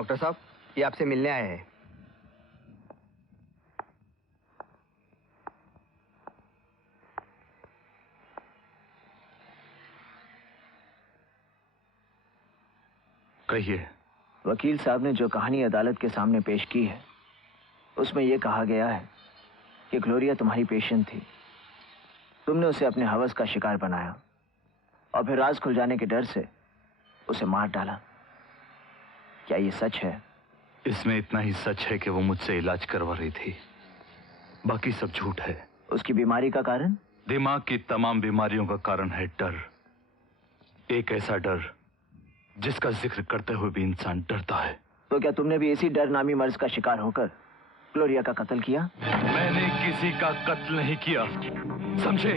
Doctor साहब, ये आपसे मिलने आए हैं। कहिए। वकील साहब ने जो कहानी अदालत के सामने पेश की है उसमें यह कहा गया है कि ग्लोरिया तुम्हारी पेशेंट थी। तुमने उसे अपने हवस का शिकार बनाया और फिर राज खुल जाने के डर से उसे मार डाला। क्या ये सच है? इसमें इतना ही सच है कि वो मुझसे इलाज करवा रही थी, बाकी सब झूठ है। उसकी बीमारी का कारण? दिमाग की तमाम बीमारियों का कारण है डर। एक ऐसा डर जिसका जिक्र करते हुए भी इंसान डरता है। तो क्या तुमने भी इसी डर नामी मर्ज का शिकार होकर ग्लोरिया का कत्ल किया? मैंने किसी का कत्ल नहीं किया, समझे?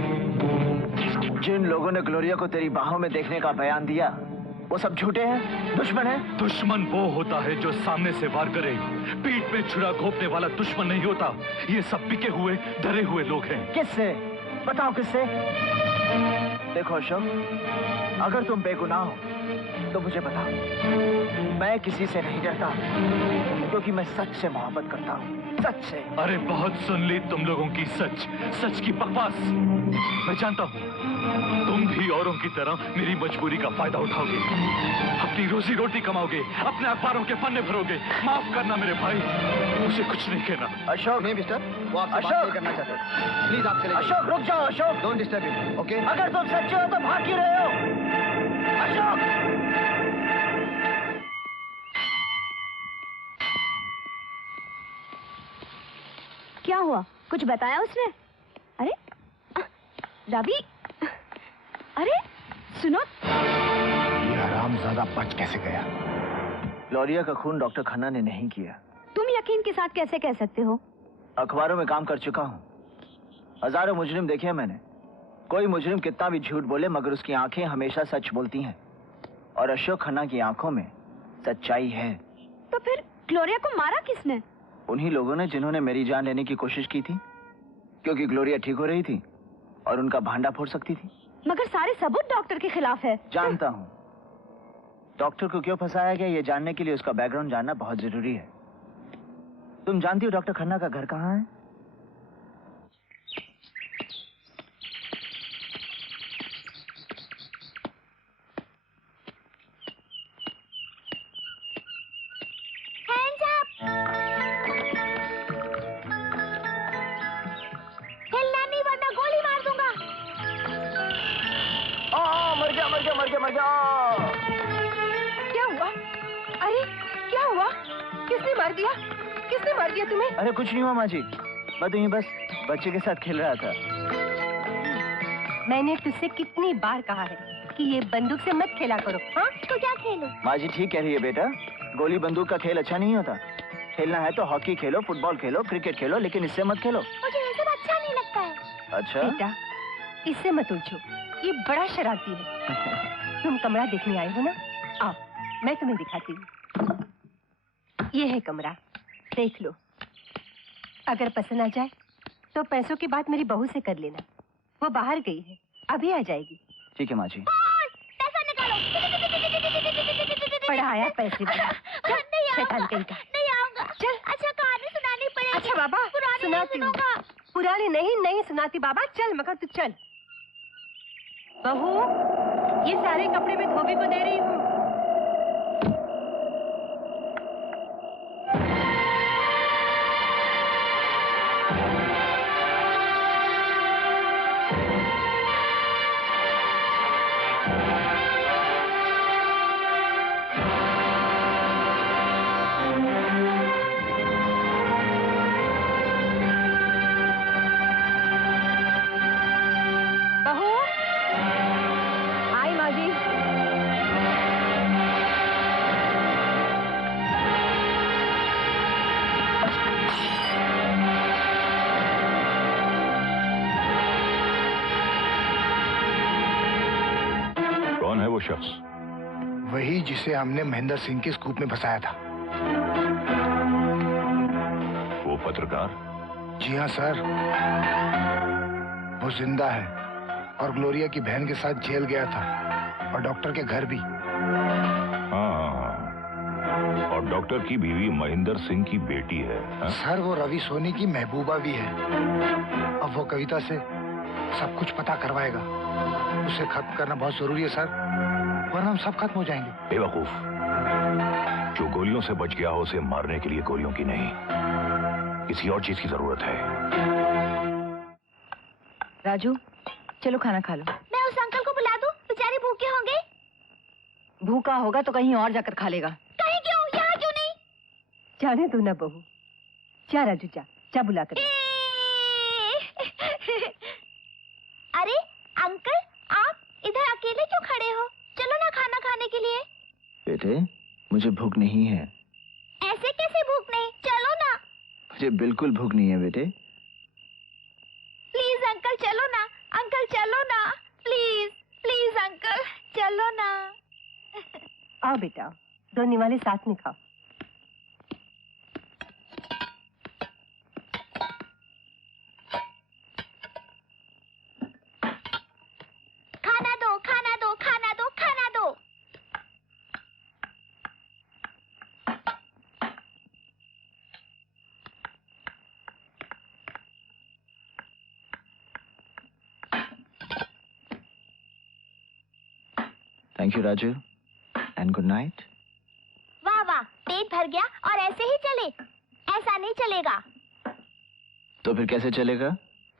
जिन लोगों ने ग्लोरिया को तेरी बाहों में देखने का बयान दिया वो सब झूठे हैं, दुश्मन हैं? दुश्मन वो होता है जो सामने से वार करे, पीठ पे छुरा घोंपने वाला दुश्मन नहीं होता। ये सब बिके हुए डरे हुए लोग हैं। किससे? बताओ किससे? देखो अशोक, अगर तुम बेगुनाह हो तो मुझे बताओ। मैं किसी से नहीं डरता क्योंकि मैं सच से मोहब्बत करता हूँ, सच से। अरे बहुत सुन ली तुम लोगों की सच की बकवास। मैं जानता हूँ तुम भी औरों की तरह मेरी मजबूरी का फायदा उठाओगे, अपनी रोजी रोटी कमाओगे, अपने अखबारों के पन्ने भरोगे। माफ करना मेरे भाई, मुझे कुछ नहीं कहना। अशोक। नहीं मिस्टर, वो आपसे बात नहीं करना चाहते। प्लीज आप चले। अशोक रुक जाओ। Ashok, don't disturb him, okay? अगर तुम सच्चे हो तो भाग क्यों रहे हो? अशोक! क्या हुआ? कुछ बताया उसने? अरे रवि, अरे सुनो। ये हरामजादा बच कैसे गया? ग्लोरिया का खून डॉक्टर खन्ना ने नहीं किया। तुम यकीन के साथ कैसे कह सकते हो? अखबारों में काम कर चुका हूँ, हजारों मुजरिम देखे हैं मैंने। कोई मुजरिम कितना भी झूठ बोले मगर उसकी आंखें हमेशा सच बोलती हैं, और अशोक खन्ना की आंखों में सच्चाई है। तो फिर ग्लोरिया को मारा किसने? उन्हीं लोगों ने जिन्होंने मेरी जान लेने की कोशिश की थी, क्योंकि ग्लोरिया ठीक हो रही थी और उनका भांडा फोड़ सकती थी। मगर सारे सबूत डॉक्टर के खिलाफ है। जानता हूँ। डॉक्टर को क्यों फंसाया गया ये जानने के लिए उसका बैकग्राउंड जानना बहुत जरूरी है। तुम जानती हो डॉक्टर खन्ना का घर कहाँ है? मर गया। क्या हुआ? अरे क्या हुआ? किसने मार दिया? किसने मार दिया तुम्हें? अरे कुछ नहीं हुआ माँ जी, मैं तो यूं बस बच्चे के साथ खेल रहा था। मैंने तुझसे कितनी बार कहा है कि ये बंदूक से मत खेला करो। हाँ तो क्या खेलो? माँ जी ठीक कह रही है बेटा, गोली बंदूक का खेल अच्छा नहीं होता। खेलना है तो हॉकी खेलो, फुटबॉल खेलो, क्रिकेट खेलो, लेकिन इससे मत खेलो। मुझे ये सब अच्छा नहीं लगता है। अच्छा बेटा, इससे मत उलझो, ये बड़ा शरारती है। तुम कमरा देखने आए हो ना? आओ मैं तुम्हें दिखाती हूँ। ये है कमरा, देख लो। अगर पसंद आ जाए तो पैसों की बात मेरी बहू से कर लेना, वो बाहर गई है, अभी आ जाएगी। ठीक है माँ जी। पैसा निकालो। पढ़ाया पैसे शैतान कहीं का। नहीं आऊंगा। चल। अच्छा कहानी सुनानी पड़ेगी। अच्छा बाबा सुनाती हूँ। पुरानी नहीं सुनाती बाबा, चल मगर तू चल। बहू ये सारे कपड़े मैं धोबी को दे रही हूँ। शख्स वही जिसे हमने महेंद्र सिंह के स्कूप में फंसाया था। वो पत्रकार? जी हाँ सर, वो जिंदा है और ग्लोरिया की बहन के साथ जेल गया था और डॉक्टर के घर भी। हाँ, और डॉक्टर की बीवी महेंद्र सिंह की बेटी है हा? सर वो रवि सोनी की महबूबा भी है। अब वो कविता से सब कुछ पता करवाएगा। उसे खत्म करना बहुत जरूरी है सर, वरना हम सब खत्म हो जाएंगे। बेवकूफ, जो गोलियों से बच गया हो उसे मारने के लिए गोलियों की नहीं, किसी और चीज की जरूरत है। राजू चलो खाना खा लो। मैं उस अंकल को बुला दूं? बेचारे भूखे होंगे। भूखा होगा तो कहीं और जाकर खा लेगा। कहीं क्यों, यहाँ क्यों नहीं? जाने दो ना बहू, जा राजू जा बुला कर। अरे अंकल, आप इधर अकेले क्यों खड़े हो? चलो ना खाना खाने के लिए। बेटे मुझे भूख नहीं है। ऐसे कैसे भूख नहीं? चलो ना। मुझे बिल्कुल भूख नहीं है बेटे। प्लीज अंकल चलो ना, अंकल चलो ना, प्लीज प्लीज अंकल चलो ना। आओ बेटा, दो निवाले साथ में खाओ। खाना दो, खाना दो, खाना दो, खाना दो। Thank you Raju and good night. वाह वाह, पेट भर गया और ऐसे ही चले? ऐसा नहीं चलेगा। तो फिर कैसे चलेगा?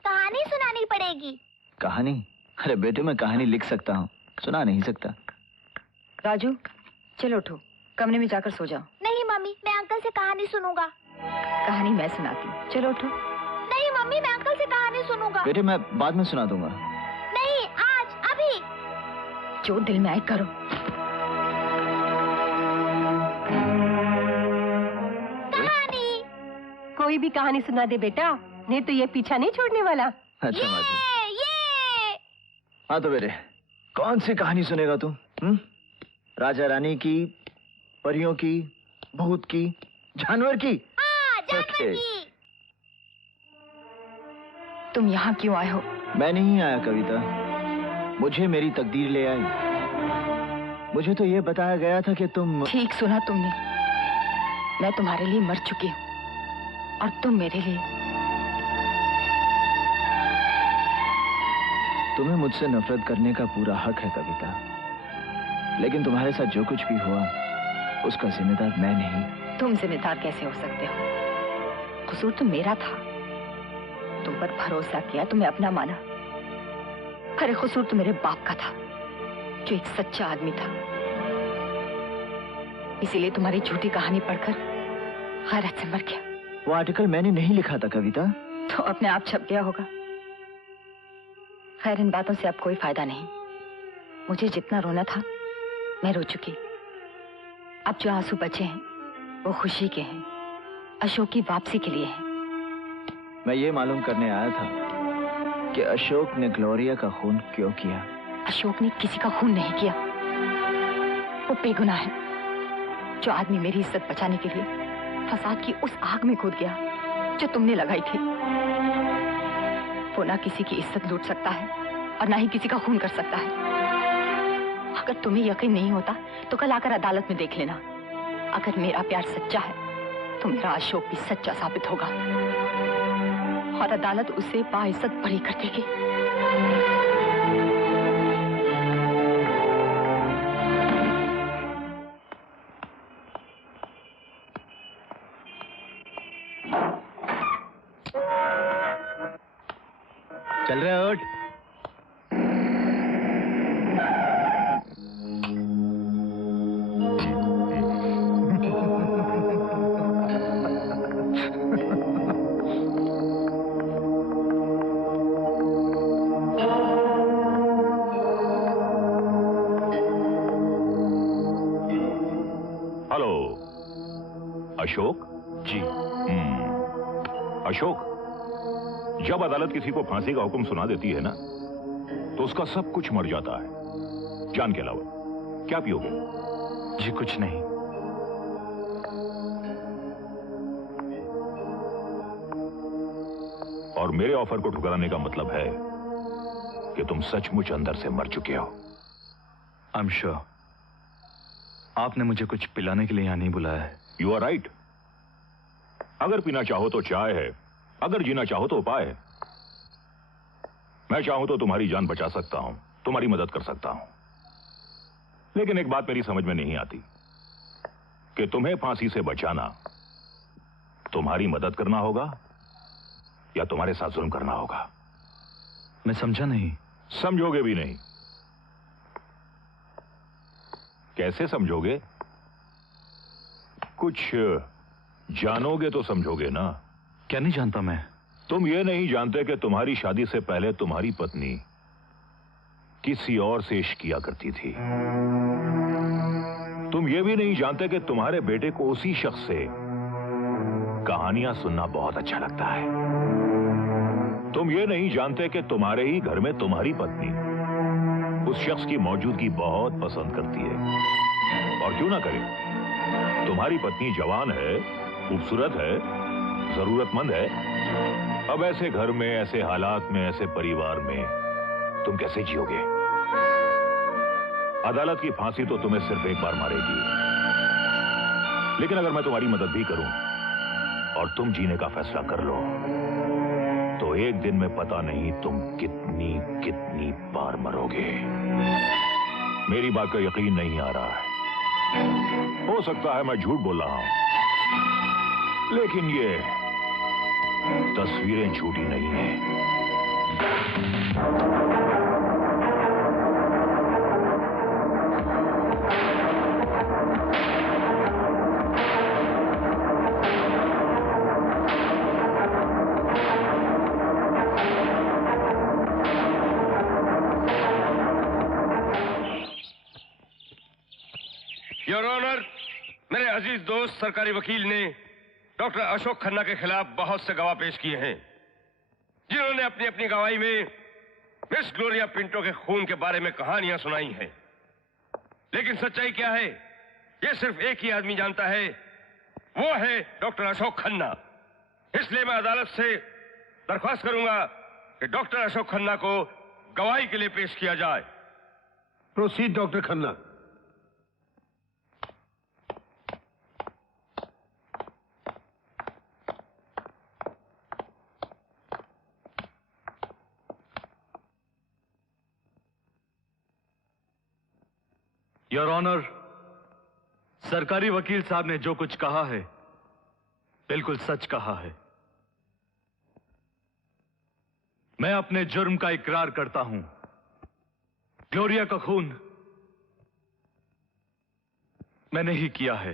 कहानी सुनानी पड़ेगी। कहानी? अरे बेटे मैं कहानी लिख सकता हूँ, सुना नहीं सकता। राजू चलो उठो, कमरे में जाकर सो जाओ। नहीं मम्मी, मैं अंकल से कहानी सुनूंगा। कहानी मैं सुनाती हूँ, चलो उठो। नहीं मम्मी, मैं अंकल से कहानी सुनूंगा। बेटे मैं बाद में सुना दूंगा। नहीं, आज अभी। जो दिल में आए करो। कहानी। कोई भी कहानी सुना दे बेटा, नहीं तो ये पीछा नहीं छोड़ने वाला। अच्छा माजी। ये हाँ तो बेटे कौन सी कहानी सुनेगा तू? राजा रानी की, परियों की, भूत की, जानवर की? जानवर Okay. की। तुम यहाँ क्यों आए हो? मैं नहीं आया कविता, मुझे मेरी तकदीर ले आई। मुझे तो ये बताया गया था कि तुम... ठीक सुना तुमने, मैं तुम्हारे लिए मर चुकी हूँ और तुम मेरे लिए। तुम्हें मुझसे नफरत करने का पूरा हक है कविता, लेकिन तुम्हारे साथ जो कुछ भी हुआ उसका जिम्मेदार मैं नहीं। तुम जिम्मेदार कैसे हो सकते हो? कसूर तो मेरा था, तुम पर भरोसा किया, तुम्हें अपना माना। अरे कसूर तो मेरे बाप का था, जो एक सच्चा आदमी था। इसीलिए तुम्हारी झूठी कहानी पढ़कर गैरत से मर गया। वो आर्टिकल मैंने नहीं लिखा था कविता। तो अपने आप छप गया होगा। खैर इन बातों से अब कोई फायदा नहीं। मुझे जितना रोना था मैं रो चुकी। अब जो आंसू बचे हैं वो खुशी के हैं, अशोक की वापसी के लिए हैं। मैं ये मालूम करने आया था कि अशोक ने ग्लोरिया का खून क्यों किया। अशोक ने किसी का खून नहीं किया, वो बेगुनाह है। जो आदमी मेरी इज्जत बचाने के लिए फसाद की उस आग में कूद गया जो तुमने लगाई थी, वो ना किसी की इज्जत लूट सकता है और ना ही किसी का खून कर सकता है। अगर तुम्हें यकीन नहीं होता तो कल आकर अदालत में देख लेना। अगर मेरा प्यार सच्चा है तो मेरा अशोक भी सच्चा साबित होगा और अदालत उसे बाइज्जत बरी कर देगी। चल रहे हो? हेलो अशोक जी। अशोक, जब अदालत किसी को फांसी का हुक्म सुना देती है ना तो उसका सब कुछ मर जाता है, जान के अलावा। क्या पियोगे? जी कुछ नहीं। और मेरे ऑफर को ठुकराने का मतलब है कि तुम सचमुच अंदर से मर चुके हो। I am sure. आपने मुझे कुछ पिलाने के लिए यहां नहीं बुलाया है। You are right. अगर पीना चाहो तो चाय है, अगर जीना चाहो तो उपाय है। मैं चाहूं तो तुम्हारी जान बचा सकता हूं, तुम्हारी मदद कर सकता हूं। लेकिन एक बात मेरी समझ में नहीं आती कि तुम्हें फांसी से बचाना तुम्हारी मदद करना होगा या तुम्हारे साथ जुल्म करना होगा। मैं समझा नहीं। समझोगे भी नहीं। कैसे समझोगे? कुछ जानोगे तो समझोगे ना। क्या नहीं जानता मैं? तुम ये नहीं जानते कि तुम्हारी शादी से पहले तुम्हारी पत्नी किसी और से इश्क किया करती थी। तुम ये भी नहीं जानते कि तुम्हारे बेटे को उसी शख्स से कहानियां सुनना बहुत अच्छा लगता है। तुम ये नहीं जानते कि तुम्हारे ही घर में तुम्हारी पत्नी उस शख्स की मौजूदगी बहुत पसंद करती है। और क्यों ना करे, तुम्हारी पत्नी जवान है, खूबसूरत है, जरूरतमंद है। अब ऐसे घर में, ऐसे हालात में, ऐसे परिवार में तुम कैसे जियोगे? अदालत की फांसी तो तुम्हें सिर्फ एक बार मारेगी, लेकिन अगर मैं तुम्हारी मदद भी करूं और तुम जीने का फैसला कर लो तो एक दिन में पता नहीं तुम कितनी कितनी बार मरोगे। मेरी बात का यकीन नहीं आ रहा है। हो सकता है मैं झूठ बोल रहा हूं, लेकिन ये तस्वीरें झूठी नहीं है। योर ऑनर, मेरे अजीज दोस्त सरकारी वकील ने डॉक्टर अशोक खन्ना के खिलाफ बहुत से गवाह पेश किए हैं, जिन्होंने अपनी अपनी गवाही में मिस ग्लोरिया पिंटो के खून के बारे में कहानियां सुनाई हैं। लेकिन सच्चाई क्या है, यह सिर्फ एक ही आदमी जानता है, वो है डॉक्टर अशोक खन्ना। इसलिए मैं अदालत से दरख्वास्त करूंगा कि डॉक्टर अशोक खन्ना को गवाही के लिए पेश किया जाए। Proceed doctor Khanna. Your honour, सरकारी वकील साहब ने जो कुछ कहा है बिल्कुल सच कहा है। मैं अपने जुर्म का इकरार करता हूं। ग्लोरिया का खून मैंने ही किया है।